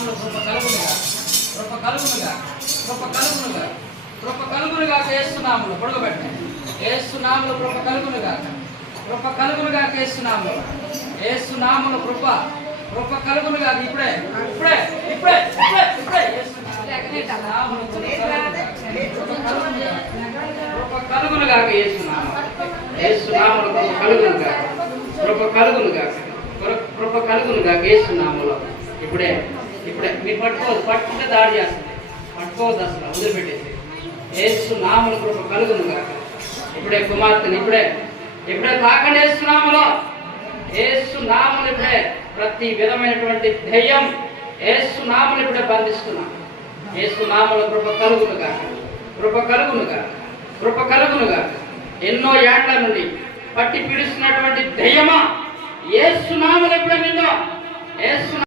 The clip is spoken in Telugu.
నామములో కృప కలుగునుగా, కృప కలుగునుగా, కృప కలుగునుగా, కృప కలుగునుగా. యేసు నామములో పొడగబెట్టండి. యేసు నామములో కృప కలుగునుగా, కృప కలుగునుగా. యేసు నామములో, యేసు నామములో కృప కృప కలుగునుగా. ఇప్పుడే ఇప్పుడే ఇప్పుడే ఇప్పుడే ఇప్పుడే యేసు నామములో కృప కలుగునుగా. యేసు నామములో, యేసు నామములో కృప కలుగునుగా, కృప కలుగునుగా, కృప కలుగునుగా. యేసు నామములో ఇప్పుడే ఇప్పుడే మీరు పట్టుకోవద్దు, పట్టుకుంటే దాడి చేస్తుంది, పట్టుకోవద్దు, అసలు వదిలిపెట్టేసి. యేసు నామములో కృప కలుగునుగా. ఇప్పుడే కుమార్తెని ఇప్పుడే ఇప్పుడే తాకండి. యేసు నామములో, యేసు నామములో ఇప్పుడే ప్రతి విధమైనటువంటి ధైర్యం యేసు నామములో ఇప్పుడే బంధిస్తున్నాం. యేసు నామములో కృప కలుగునుగా, కృప కలుగునుగా, కృప కలుగునుగా. ఎన్నో ఏండ్ల నుండి పట్టి పీడిస్తున్నటువంటి దయ్యమా యేసు నామములో ఇప్పుడే నిన్ను యేసు